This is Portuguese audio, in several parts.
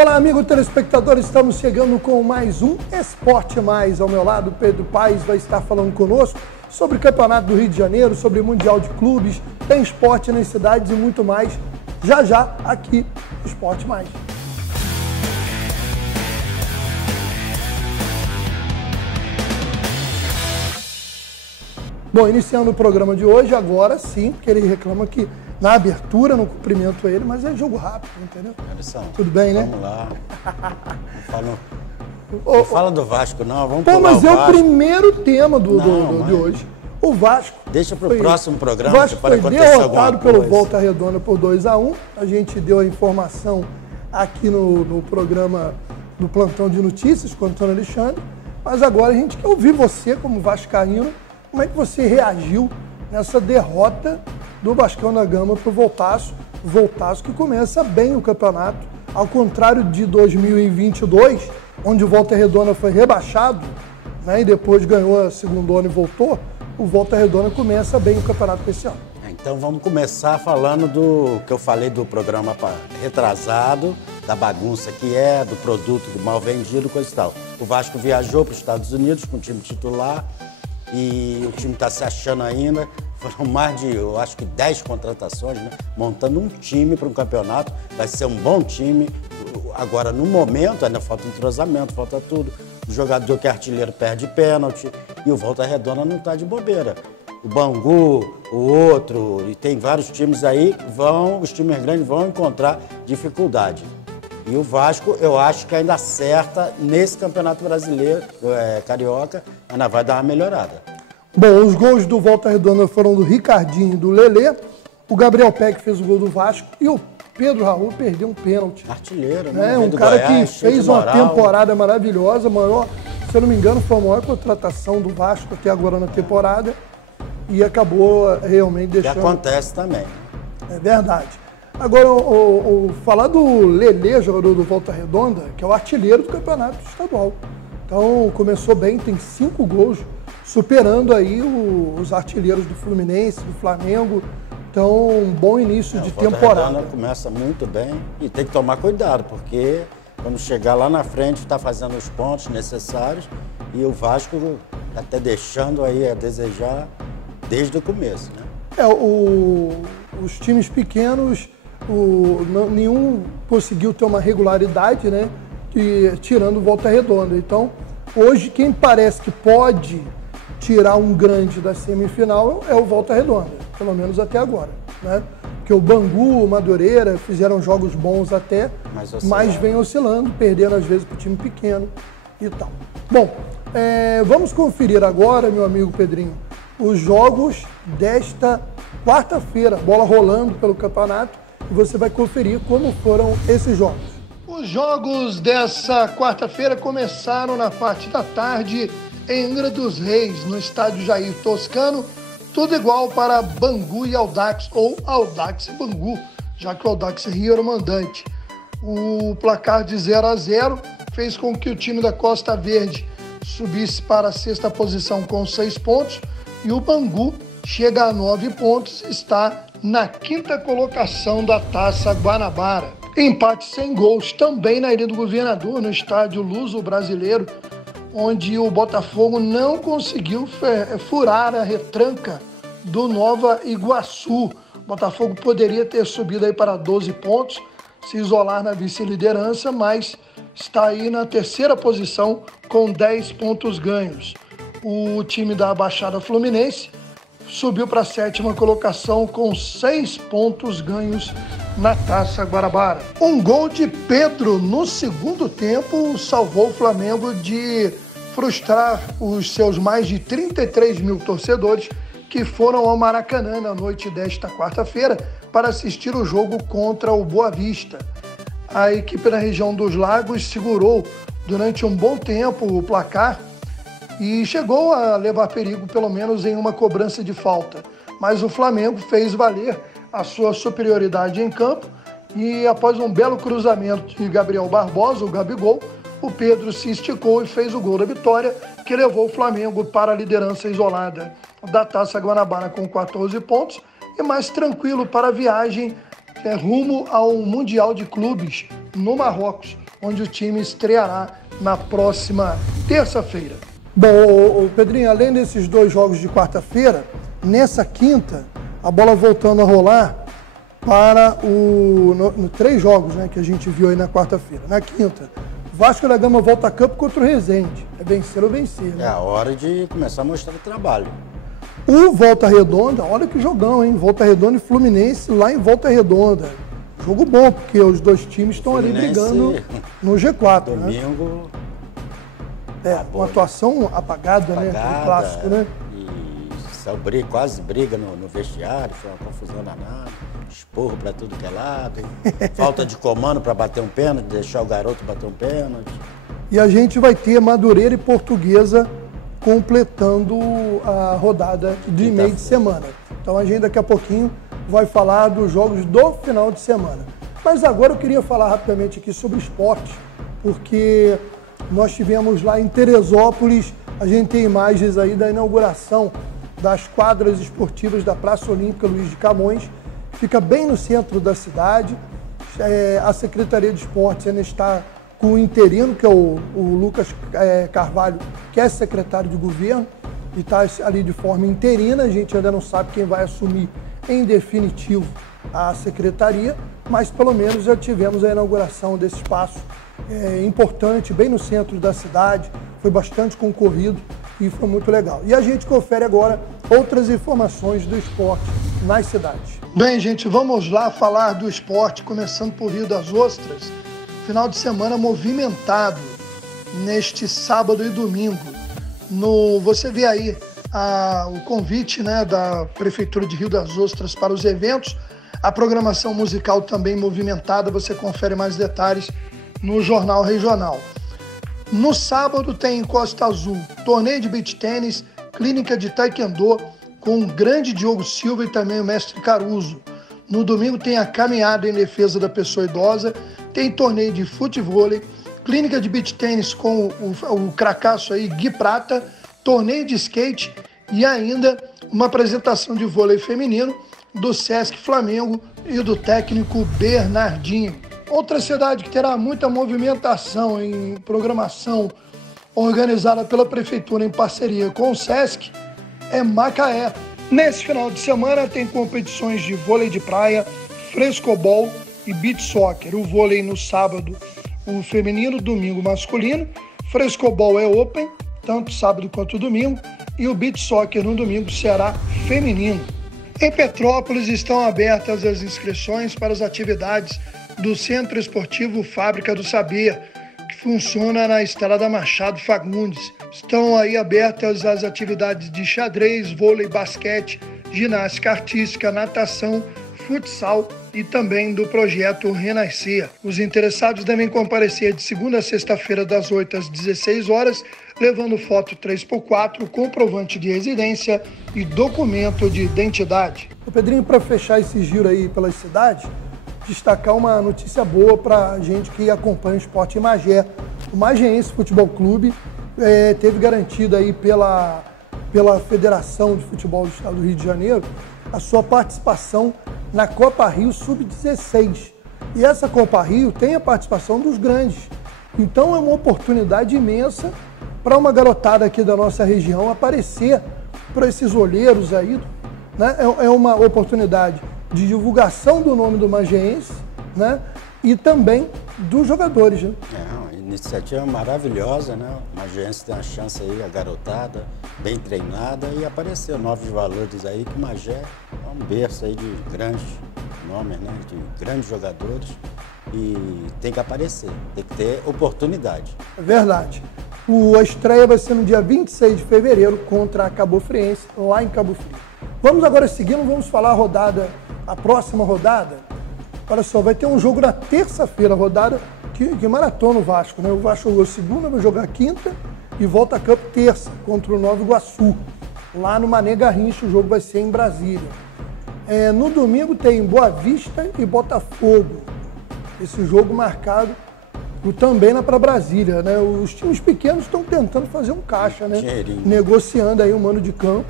Olá, amigo telespectador, estamos chegando com mais um Esporte Mais. Ao meu lado, Pedro Paes vai estar falando conosco sobre o Campeonato do Rio de Janeiro, sobre o Mundial de Clubes, tem esporte nas cidades e muito mais, já aqui no Esporte Mais. Bom, iniciando o programa de hoje, agora sim, porque ele reclama que na abertura, não cumprimento ele, mas é jogo rápido, entendeu? Tudo bem, né? Vamos lá. Não fala do Vasco, não. Vamos pular mas o é Vasco. O primeiro tema de hoje. O Vasco. Deixa para o próximo programa. O Vasco foi derrotado pelo Volta Redonda por 2-1. A gente deu a informação aqui no programa do Plantão de Notícias com o Antônio Alexandre. Mas agora a gente quer ouvir você, como vascaíno, como é que você reagiu nessa derrota do Vascão da Gama para o Voltaço. Voltaço que começa bem o campeonato, ao contrário de 2022, onde o Volta Redonda foi rebaixado, né, e depois ganhou a segunda e voltou. O Volta Redonda começa bem o campeonato esse ano. Então vamos começar falando do que eu falei do programa retrasado, da bagunça que é, do produto mal vendido, coisa e tal. O Vasco viajou para os Estados Unidos com o time titular e o time está se achando ainda. Foram mais de, eu acho que 10 contratações, né? Montando um time para um campeonato. Vai ser um bom time. Agora, no momento, ainda falta entrosamento, falta tudo. O jogador que é artilheiro perde pênalti e o Volta Redonda não está de bobeira. O Bangu, o outro, e tem vários times aí, os times grandes vão encontrar dificuldade. E o Vasco, eu acho que ainda acerta nesse Campeonato Brasileiro, Carioca, ainda vai dar uma melhorada. Bom, os gols do Volta Redonda foram do Ricardinho e do Lelê. O Gabriel Peck fez o gol do Vasco e o Pedro Raul perdeu um pênalti. Artilheiro, né? Um cara Goiás, que fez uma temporada maravilhosa, maior, se eu não me engano, foi a maior contratação do Vasco até agora na temporada e acabou realmente deixando... Que acontece também. É verdade. Agora, falar do Lelê, jogador do Volta Redonda, que é o artilheiro do campeonato estadual. Então, começou bem, tem 5 gols, superando aí os artilheiros do Fluminense, do Flamengo. Então, um bom início de temporada. Começa muito bem e tem que tomar cuidado, porque quando chegar lá na frente está fazendo os pontos necessários e o Vasco está até deixando aí a desejar desde o começo, né? Os times pequenos, nenhum conseguiu ter uma regularidade, né? Tirando o Volta Redonda. Então, hoje quem parece que pode tirar um grande da semifinal é o Volta Redonda, pelo menos até agora, né? Porque o Bangu, o Madureira fizeram jogos bons até, mas vem oscilando, perdendo às vezes para o time pequeno e tal. Bom, vamos conferir agora, meu amigo Pedrinho, os jogos desta quarta-feira, bola rolando pelo campeonato, e você vai conferir como foram esses jogos. Os jogos dessa quarta-feira começaram na parte da tarde em Angra dos Reis, no estádio Jair Toscano, tudo igual para Bangu e Audax, ou Audax e Bangu, já que o Audax Rio era o mandante. O placar de 0-0 fez com que o time da Costa Verde subisse para a 6ª posição com 6 pontos e o Bangu chega a 9 pontos e está na 5ª colocação da Taça Guanabara. Empate sem gols também na Ilha do Governador, no estádio Luso Brasileiro, onde o Botafogo não conseguiu furar a retranca do Nova Iguaçu. O Botafogo poderia ter subido aí para 12 pontos, se isolar na vice-liderança, mas está aí na 3ª posição com 10 pontos ganhos. O time da Baixada Fluminense subiu para a 7ª colocação com 6 pontos ganhos na Taça Guanabara. Um gol de Pedro no segundo tempo salvou o Flamengo de frustrar os seus mais de 33 mil torcedores que foram ao Maracanã na noite desta quarta-feira para assistir o jogo contra o Boa Vista. A equipe da região dos Lagos segurou durante um bom tempo o placar e chegou a levar perigo, pelo menos em uma cobrança de falta. Mas o Flamengo fez valer a sua superioridade em campo e após um belo cruzamento de Gabriel Barbosa, o Gabigol, o Pedro se esticou e fez o gol da vitória, que levou o Flamengo para a liderança isolada da Taça Guanabara com 14 pontos e mais tranquilo para a viagem rumo ao Mundial de Clubes no Marrocos, onde o time estreará na próxima terça-feira. Bom, Pedrinho, além desses 2 jogos de quarta-feira, nessa quinta, a bola voltando a rolar para 3 jogos, né, que a gente viu aí na quarta-feira. Na quinta, Vasco da Gama volta a campo contra o Resende. É vencer ou vencer, né? É a hora de começar a mostrar o trabalho. O Volta Redonda, olha que jogão, hein? Volta Redonda e Fluminense lá em Volta Redonda. Jogo bom, porque os 2 times estão ali brigando no G4. Domingo. Né? Uma atuação apagada, né? Aquele clássico, né? E quase briga no vestiário, foi uma confusão danada. Esporro para tudo que é lado. Falta de comando para bater um pênalti, deixar o garoto bater um pênalti. E a gente vai ter Madureira e Portuguesa completando a rodada de meio de semana. Então a gente daqui a pouquinho vai falar dos jogos do final de semana. Mas agora eu queria falar rapidamente aqui sobre esporte, porque nós tivemos lá em Teresópolis, a gente tem imagens aí da inauguração das quadras esportivas da Praça Olímpica Luiz de Camões, fica bem no centro da cidade. A Secretaria de Esportes ainda está com o interino, que é o Lucas Carvalho, que é secretário de governo, e está ali de forma interina. A gente ainda não sabe quem vai assumir em definitivo a secretaria, mas pelo menos já tivemos a inauguração desse espaço importante, bem no centro da cidade, foi bastante concorrido e foi muito legal. E a gente confere agora outras informações do esporte nas cidades. Bem, gente, vamos lá falar do esporte, começando por Rio das Ostras. Final de semana movimentado neste sábado e domingo. Você vê aí o convite, né, da Prefeitura de Rio das Ostras para os eventos, a programação musical também movimentada, você confere mais detalhes no Jornal Regional. No sábado tem Costa Azul, torneio de beach tênis, clínica de taekwondo com o grande Diogo Silva e também o mestre Caruso. No domingo tem a caminhada em defesa da pessoa idosa, tem torneio de futevôlei, clínica de beach tênis com o cracaço aí, Gui Prata, torneio de skate e ainda uma apresentação de vôlei feminino do Sesc Flamengo e do técnico Bernardinho. Outra cidade que terá muita movimentação em programação organizada pela Prefeitura em parceria com o Sesc é Macaé. Nesse final de semana tem competições de vôlei de praia, frescobol e beach soccer. O vôlei no sábado, o feminino, domingo masculino. Frescobol é open, tanto sábado quanto domingo. E o beach soccer no domingo será feminino. Em Petrópolis estão abertas as inscrições para as atividades do Centro Esportivo Fábrica do Saber, que funciona na Estrada Machado Fagundes. Estão aí abertas as atividades de xadrez, vôlei, basquete, ginástica artística, natação, futsal e também do projeto Renascer. Os interessados devem comparecer de segunda a sexta-feira das 8 às 16 horas, levando foto 3x4, comprovante de residência e documento de identidade. O Pedrinho, para fechar esse giro aí pelas cidades, destacar uma notícia boa para a gente que acompanha o esporte em Magé. O Magéense Futebol Clube teve garantido aí pela Federação de Futebol do Estado do Rio de Janeiro a sua participação na Copa Rio Sub-16. E essa Copa Rio tem a participação dos grandes. Então é uma oportunidade imensa para uma garotada aqui da nossa região aparecer para esses olheiros aí, né? É uma oportunidade de divulgação do nome do Magéense, né? E também dos jogadores, né? Uma iniciativa maravilhosa, né? O Magéense tem a chance aí, a garotada, bem treinada, e aparecer novos valores aí, que o Magé é um berço aí de grandes nomes, né? De grandes jogadores, e tem que aparecer, tem que ter oportunidade. É verdade. A estreia vai ser no dia 26 de fevereiro contra a Cabo Friense, lá em Cabo Frio. Vamos agora seguindo, vamos falar a próxima rodada. Olha só, vai ter um jogo na terça-feira, rodada que maratona o Vasco, né? O Vasco jogou segunda, vai jogar quinta e volta a campo terça contra o Nova Iguaçu. Lá no Mané Garrincha, o jogo vai ser em Brasília. No domingo tem Boa Vista e Botafogo. Esse jogo marcado também lá para Brasília, né? Os times pequenos estão tentando fazer um caixa, né? Negociando aí um mano de campo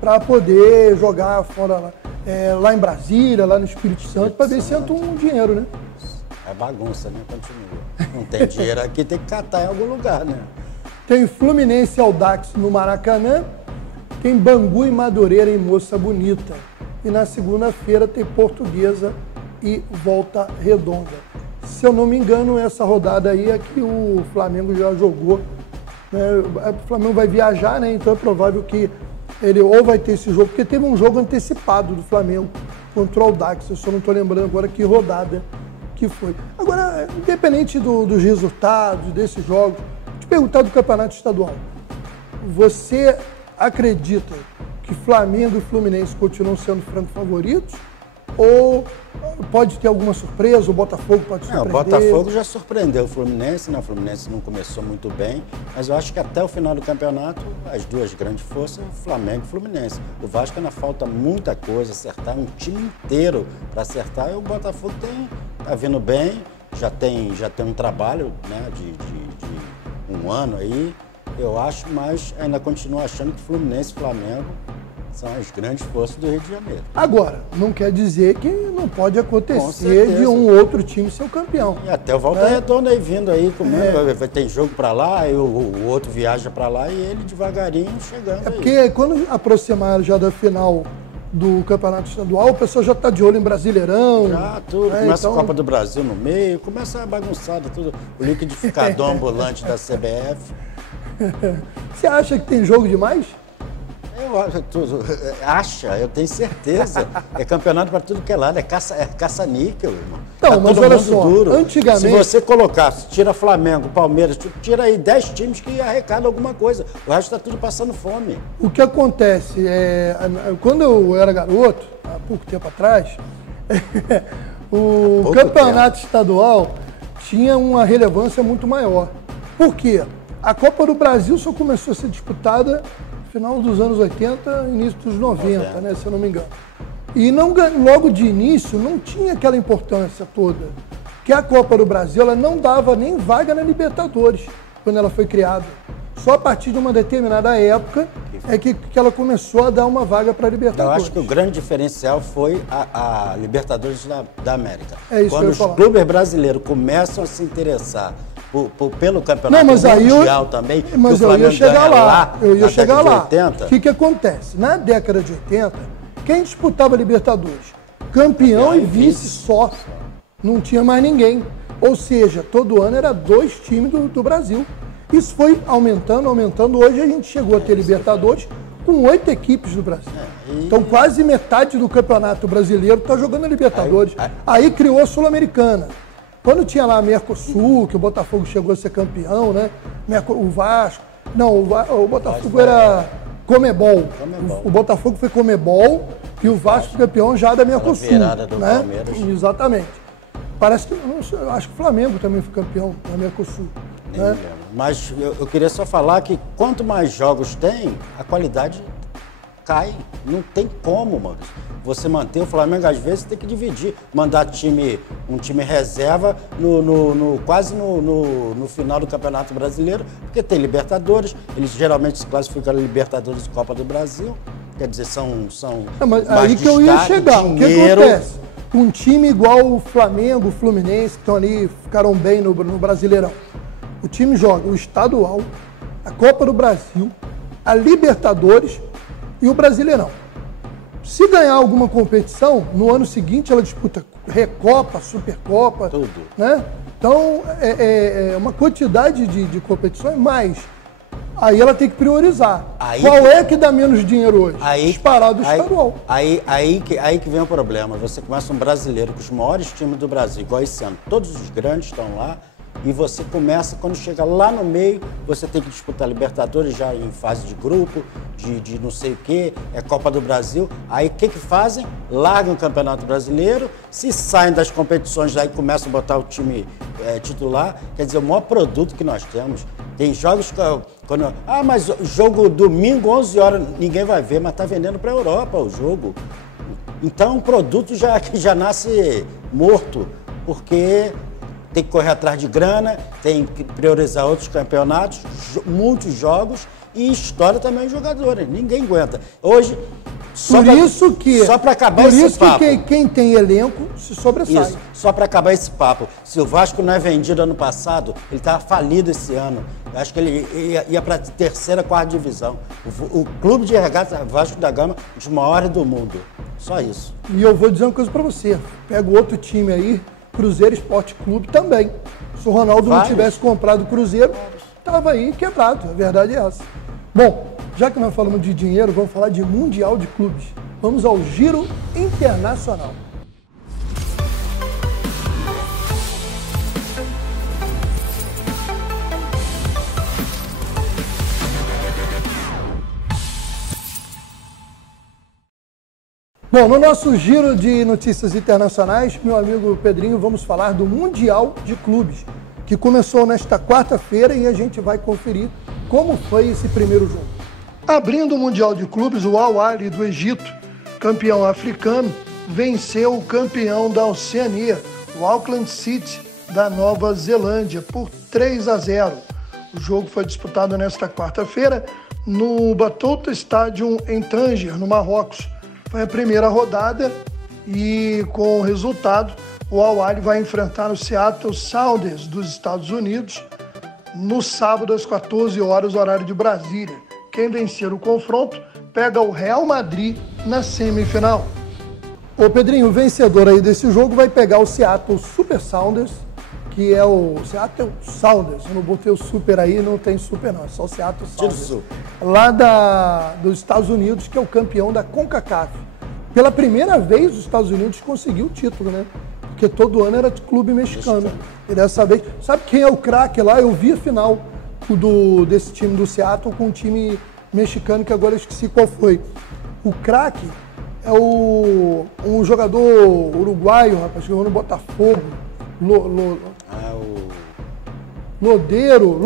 para poder jogar fora lá em Brasília, lá no Espírito Santo, para ver se entra um dinheiro, né? É bagunça, né? Continua. Não tem dinheiro aqui, tem que catar em algum lugar, né? Tem Fluminense e Audax no Maracanã, tem Bangu e Madureira em Moça Bonita. E na segunda-feira tem Portuguesa e Volta Redonda. Se eu não me engano, essa rodada aí é que o Flamengo já jogou, né? O Flamengo vai viajar, né? Então é provável que ele ou vai ter esse jogo, porque teve um jogo antecipado do Flamengo contra o Audax. Eu só não estou lembrando agora que rodada que foi. Agora, independente dos resultados, desses jogos, te perguntar do Campeonato Estadual. Você acredita que Flamengo e Fluminense continuam sendo franco favoritos? Ou pode ter alguma surpresa? O Botafogo pode surpreender? O Botafogo já surpreendeu o Fluminense, né? O Fluminense não começou muito bem, mas eu acho que até o final do campeonato, as duas grandes forças, Flamengo e Fluminense. O Vasco ainda falta muita coisa, acertar um time inteiro para acertar, e o Botafogo tá vindo bem, já tem um trabalho, né, de um ano aí, eu acho, mas ainda continuo achando que Fluminense e Flamengo são as grandes forças do Rio de Janeiro. Agora, não quer dizer que não pode acontecer de um outro time ser o campeão. E até o Volta Redonda aí vindo aí, vai ter jogo para lá, e o outro viaja para lá e ele devagarinho chegando aí. Porque quando aproximar já da final do Campeonato Estadual, o pessoal já está de olho em Brasileirão. Já, tudo. Começa a Copa do Brasil no meio, começa a bagunçada, tudo. O liquidificador ambulante da CBF. Você acha que tem jogo demais? Eu acho tudo. Eu tenho certeza. É campeonato para tudo que é lado, é caça-níquel, irmão. Não, tá mas olha só, duro. antigamente... Se você colocar, tira Flamengo, Palmeiras, tira aí 10 times que arrecadam alguma coisa. O resto está tudo passando fome. O que acontece quando eu era garoto, há pouco tempo atrás, o campeonato estadual tinha uma relevância muito maior. Por quê? A Copa do Brasil só começou a ser disputada no final dos anos 80, início dos 90, né, se eu não me engano. E logo de início não tinha aquela importância toda. Que a Copa do Brasil ela não dava nem vaga na Libertadores, quando ela foi criada. Só a partir de uma determinada época é que ela começou a dar uma vaga para a Libertadores. Eu acho que o grande diferencial foi a Libertadores da América. É isso quando que eu ia os falar. clubes brasileiros começam a se interessar pelo campeonato mundial também. Mas eu ia chegar lá. Eu ia chegar lá. O que acontece? Na década de 80, quem disputava a Libertadores? Campeão e vice só. Não tinha mais ninguém. Ou seja, todo ano era 2 times do Brasil. Isso foi aumentando. Hoje a gente chegou a ter Libertadores com 8 equipes do Brasil. Então quase metade do campeonato brasileiro está jogando a Libertadores. Aí criou a Sul-Americana. Quando tinha lá a Mercosul, que o Botafogo chegou a ser campeão, né? O Vasco. Não, o Botafogo era Comebol. O Botafogo foi Comebol e o Vasco campeão já da Mercosul. Virada do né? Palmeiras. Exatamente. Parece que. Eu acho que o Flamengo também foi campeão da Mercosul. Né? Mas eu queria só falar que quanto mais jogos tem, a qualidade cai. Não tem como, mano. Você manter o Flamengo, às vezes, tem que dividir. Mandar um time reserva quase no final do Campeonato Brasileiro, porque tem Libertadores, eles geralmente se classificam na Libertadores e Copa do Brasil. Quer dizer, são mas aí que eu ia chegar. Dinheiro. O que acontece? Um time igual o Flamengo, o Fluminense, que estão ali, ficaram bem no Brasileirão. O time joga o Estadual, a Copa do Brasil, a Libertadores e o Brasileirão. Se ganhar alguma competição, no ano seguinte ela disputa Recopa, Supercopa. Tudo. Né? Então, é uma quantidade de competições, mas aí ela tem que priorizar. Qual é que dá menos dinheiro hoje? Disparado estadual. Aí que vem o problema. Você começa um brasileiro com os maiores times do Brasil, igual esse ano. Todos os grandes estão lá. E você começa, quando chega lá no meio, você tem que disputar Libertadores já em fase de grupo, de não sei o quê, é Copa do Brasil. Aí o que fazem? Largam o Campeonato Brasileiro, se saem das competições, aí começam a botar o time titular. Quer dizer, o maior produto que nós temos. Tem jogos mas jogo domingo, 11 horas, ninguém vai ver, mas está vendendo para a Europa o jogo. Então o produto já nasce morto, porque tem que correr atrás de grana, tem que priorizar outros campeonatos, muitos jogos e história também de jogadores. Ninguém aguenta. Hoje, Só para acabar esse papo. Por isso que quem tem elenco se sobressai. Isso, só para acabar esse papo. Se o Vasco não é vendido ano passado, ele estava falido esse ano. Eu acho que ele ia para a terceira, quarta divisão. O clube de regata Vasco da Gama, os maiores do mundo. Só isso. E eu vou dizer uma coisa para você. Pega o outro time aí, Cruzeiro Esporte Clube também. Se o Ronaldo não tivesse comprado o Cruzeiro, estava aí quebrado. A verdade é essa. Bom, já que nós falamos de dinheiro, vamos falar de Mundial de Clubes. Vamos ao Giro Internacional. Bom, no nosso giro de notícias internacionais, meu amigo Pedrinho, vamos falar do Mundial de Clubes, que começou nesta quarta-feira e a gente vai conferir como foi esse primeiro jogo. Abrindo o Mundial de Clubes, o Al Ahly do Egito, campeão africano, venceu o campeão da Oceania, o Auckland City da Nova Zelândia, por 3-0. O jogo foi disputado nesta quarta-feira no Batoota Stadium em Tanger, no Marrocos. Foi a primeira rodada e, com o resultado, o Al Ahly vai enfrentar o Seattle Sounders dos Estados Unidos no sábado às 14 horas, horário de Brasília. Quem vencer o confronto pega o Real Madrid na semifinal. Ô Pedrinho, o vencedor aí desse jogo vai pegar o Seattle Super Sounders, que é o Seattle Sounders. Eu não botei o Super aí, não tem Super não, é só o Seattle Sounders. Lá dos Estados Unidos, que é o campeão da CONCACAF. Pela primeira vez, os Estados Unidos conseguiu o título, né? Porque todo ano era de clube mexicano. E dessa vez, sabe quem é o craque lá? Eu vi a final desse time do Seattle com um time mexicano, que agora eu esqueci qual foi. O craque é um jogador uruguaio, rapaz, que jogou no Botafogo. Lodeiro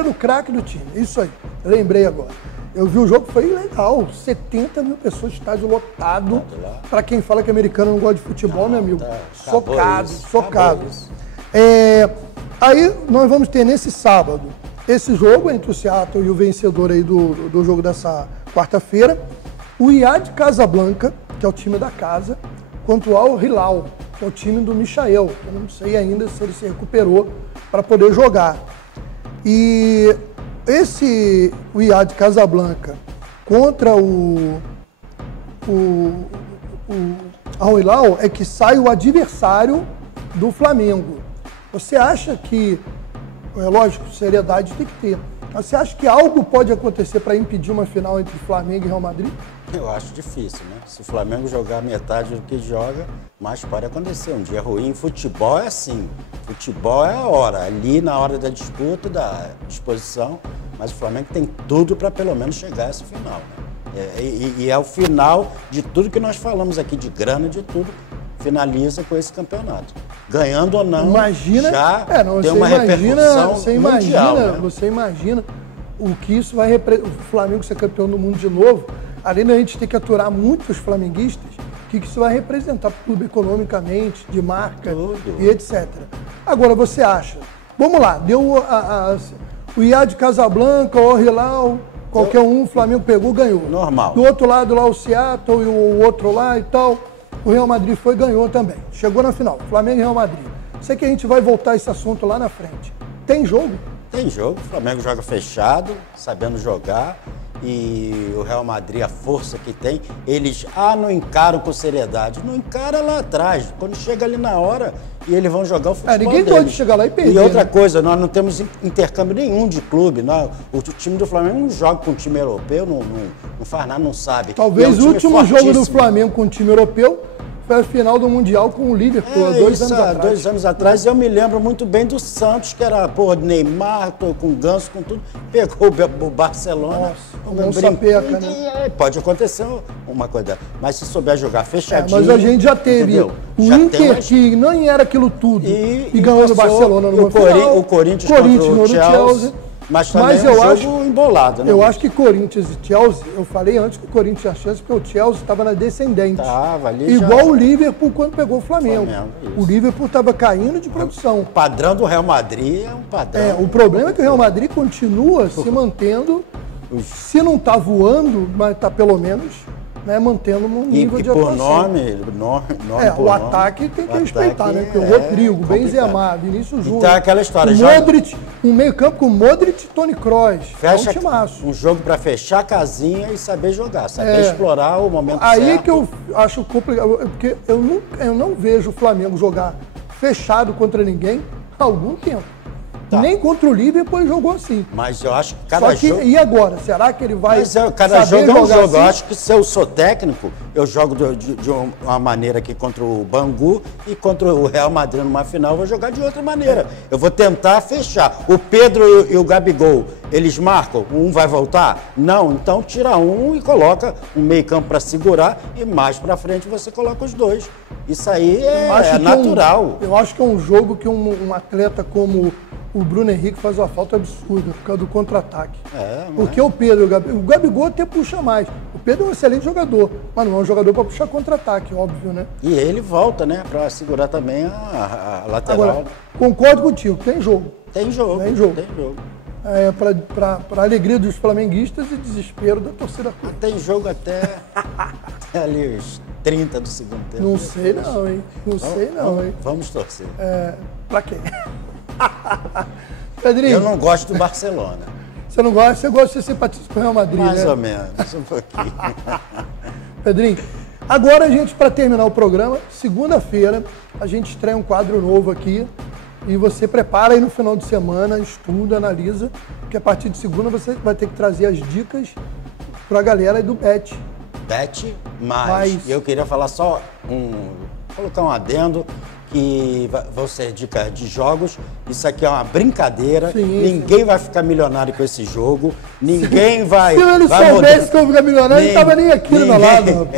era o craque do time. Isso aí, eu lembrei agora. Eu vi o jogo, foi legal. 70 mil pessoas, estádio lotado. Para quem fala que americano não gosta de futebol, meu amigo, socado. Aí nós vamos ter nesse sábado esse jogo entre o Seattle e o vencedor aí do jogo dessa quarta-feira. O Wydad Casablanca, que é o time da casa, contra o Al Hilal, que é o time do Michael. Eu não sei ainda se ele se recuperou para poder jogar. E esse Wydad Casablanca contra o Al Hilal é que sai o adversário do Flamengo. Você acha que, é lógico, seriedade tem que ter, mas você acha que algo pode acontecer para impedir uma final entre Flamengo e Real Madrid? Eu acho difícil, né? Se o Flamengo jogar metade do que joga, mas pode acontecer. Um dia ruim. Futebol é assim. Futebol é a hora. Ali na hora da disputa, da disposição. Mas o Flamengo tem tudo para pelo menos chegar a essa final, né? E é o final de tudo que nós falamos aqui, de grana, de tudo. Finaliza com esse campeonato. Ganhando ou não, imagina, já tem uma repercussão mundial, né? Você imagina o que isso vai representar. O Flamengo ser campeão do mundo de novo. Além da gente ter que aturar muitos flamenguistas, o que isso vai representar para o clube economicamente, de marca e etc. Agora, você acha, vamos lá, deu o Wydad Casablanca, o Al Hilal, qualquer um, o Flamengo pegou, ganhou. Normal. Do outro lado lá o Seattle e o outro lá e tal, o Real Madrid foi e ganhou também. Chegou na final, Flamengo e Real Madrid. Sei que a gente vai voltar a esse assunto lá na frente. Tem jogo? Tem jogo, o Flamengo joga fechado, sabendo jogar. E o Real Madrid, a força que tem, eles não encaram com seriedade. Não encara lá atrás. Quando chega ali na hora, e eles vão jogar o futebol ninguém deles. pode chegar lá e perder. E outra coisa, nós não temos intercâmbio nenhum de clube. Não. O time do Flamengo não joga com o time europeu, não faz nada, não sabe. Talvez o último jogo do Flamengo com o time europeu foi a final do Mundial com o Liverpool, há 2 anos atrás. 2 anos atrás, eu me lembro muito bem do Santos, que era, Neymar, com Ganso, com tudo, pegou o Barcelona. Nossa, sapeca, né? Pode acontecer uma coisa, mas se souber jogar fechadinho... mas a gente já teve o Inter, que não era aquilo tudo, e ganhou no Barcelona numa final. O Corinthians contra o Chelsea. Mas também é um jogo embolado, né? Eu acho que Corinthians e Chelsea, eu falei antes que o Corinthians tinha chance, porque o Chelsea estava na descendente. Igual o Liverpool quando pegou o Flamengo. O Liverpool estava caindo de produção. O padrão do Real Madrid é um padrão. O problema é que o Real Madrid continua se mantendo Se não está voando, mas está pelo menos, né, mantendo um nível de atuação. O ataque tem que respeitar, né? Porque o Rodrigo, Benzema, Vinícius Júnior, então, aquela história, Modric, um meio-campo com Modric e Toni Kroos. Fecha um timaço. Um jogo para fechar a casinha e saber jogar, saber explorar o momento certo. Aí que eu acho complicado, porque eu não vejo o Flamengo jogar fechado contra ninguém há algum tempo. Tá. Nem contra o Liverpool ele jogou assim. Mas eu acho que cada jogo... E agora? Será que ele vai cada jogo é um jogo. Assim? Eu acho que se eu sou técnico, eu jogo de uma maneira aqui contra o Bangu e contra o Real Madrid numa final eu vou jogar de outra maneira. Eu vou tentar fechar. O Pedro e o Gabigol, eles marcam? Um vai voltar? Não. Então tira um e coloca um meio campo para segurar e mais para frente você coloca os dois. Isso aí é natural. Eu acho que é um jogo que um atleta como o Bruno Henrique faz uma falta absurda por causa do contra-ataque. Porque o Pedro, o Gabigol até puxa mais. O Pedro é um excelente jogador, mas não é um jogador para puxar contra-ataque, óbvio, né? E ele volta, né, para segurar também a lateral. Agora, concordo contigo, tem jogo. Tem jogo. Para alegria dos flamenguistas e desespero da torcida. Tem jogo até ali os 30 do segundo tempo. Não sei não, hein? Vamos torcer. Para quem? Pedrinho. Eu não gosto do Barcelona. Você não gosta? Você gosta de ser simpatista com o Real Madrid, Mais né? ou menos, um pouquinho. Pedrinho, agora a gente, para terminar o programa, segunda-feira, a gente estreia um quadro novo aqui e você prepara aí no final de semana, estuda, analisa, porque a partir de segunda você vai ter que trazer as dicas para a galera aí do Bet. Mas eu queria falar só colocar um adendo, que vão ser dicas de jogos. Isso aqui é uma brincadeira. Ninguém vai ficar milionário com esse jogo. Ninguém vai... Se ele soubesse que eu ficar milionário, ele não estava nem aqui do meu lado.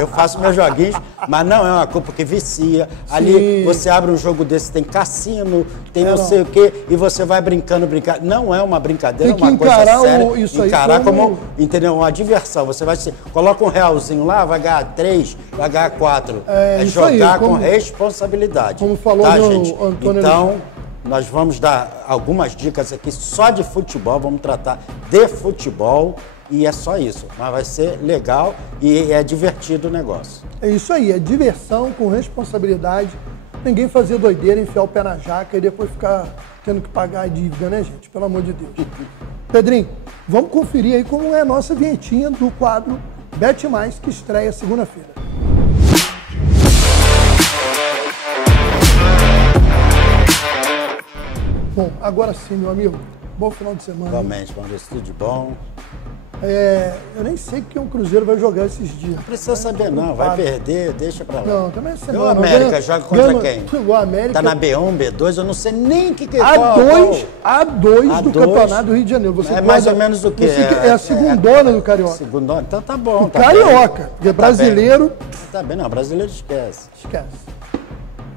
Eu faço meus joguinhos, mas não é uma culpa que vicia. Ali você abre um jogo desse, tem cassino, tem não sei o quê, e você vai brincando. Não é uma brincadeira, é uma coisa séria. Isso encarar como, entendeu? Uma diversão. Você vai coloca um realzinho lá, vai ganhar 3, vai ganhar 4. É jogar com responsabilidade. Como falou gente? Antônio. Então, nós vamos dar algumas dicas aqui só de futebol, vamos tratar de futebol e é só isso. Mas vai ser legal e é divertido o negócio. É isso aí, é diversão com responsabilidade. Ninguém fazer doideira, enfiar o pé na jaca e depois ficar tendo que pagar a dívida, né, gente? Pelo amor de Deus. Pedrinho, vamos conferir aí como é a nossa vinhetinha do quadro Bet Mais, que estreia segunda-feira. Bom, agora sim, meu amigo. Bom final de semana. Igualmente, vamos ver se tudo de bom. Eu nem sei que um Cruzeiro vai jogar esses dias. Não precisa saber, não. Vai perder, deixa pra lá. Não, também é semana. O América joga contra quem? O América... Tá na B1, B2, eu não sei nem o que é A2 do Campeonato do Rio de Janeiro. Você mais ou menos o quê? É a segundona do Carioca. Segundona? Então tá bom. Tá Carioca, porque brasileiro... Tá bem, não, brasileiro esquece.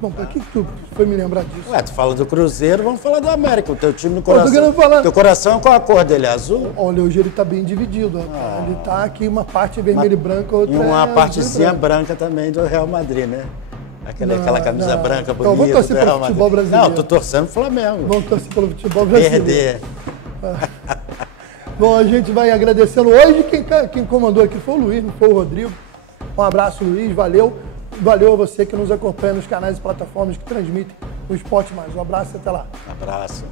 Bom, por que tu foi me lembrar disso? Tu fala do Cruzeiro, vamos falar do América. O teu time no coração. Eu tô querendo falar. Teu coração, qual a cor dele? Azul? Olha, hoje ele tá bem dividido. Ele tá aqui, uma parte vermelha e branca, outra e uma partezinha branca também do Real Madrid, né? Aquela camisa branca bonita. Então, vamos torcer pelo futebol brasileiro. Não, tô torcendo pro Flamengo. Vamos torcer pelo futebol brasileiro. Perder. Bom, a gente vai agradecendo. Hoje quem comandou aqui foi o Luiz, não foi o Rodrigo. Um abraço, Luiz, valeu. Valeu a você que nos acompanha nos canais e plataformas que transmitem o Esporte Mais. Um abraço e até lá. Abraço.